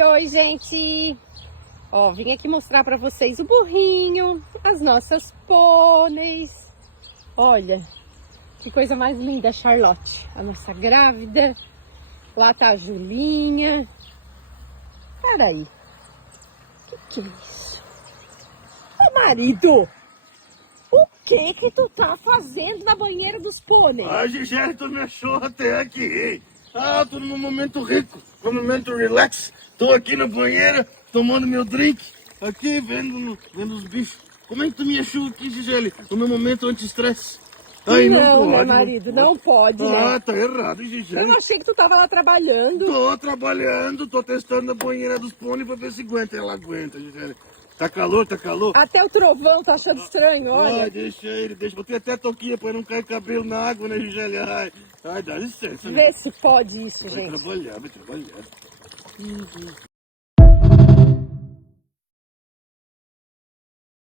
Oi, gente! Ó, vim aqui mostrar pra vocês o burrinho, as nossas pôneis. Olha, que coisa mais linda, a Charlotte, a nossa grávida. Lá tá a Julinha. Peraí, que é isso? Ô, marido! O que tu tá fazendo na banheira dos pôneis? Ah, Gisele, tu me achou até aqui. Tô num momento rico, num momento relax. Tô aqui na banheira, tomando meu drink, aqui vendo os bichos. Como é que tu me achou aqui, Gisele? No meu momento anti-estresse. Ai, Não, pode, né, marido? Não pode, né? Tá errado, Gisele. Eu achei que tu tava lá trabalhando. Tô trabalhando, tô testando a banheira dos pôneis pra ver se aguenta. Ela aguenta, Gisele. Tá calor, tá calor? Até o trovão tá achando estranho, olha. Ai, deixa ele, deixa. Botei até a toquinha pra não cair cabelo na água, né, Gisele? Ai, dá licença. Vê se pode isso, Vai gente. trabalhar, vai trabalhar.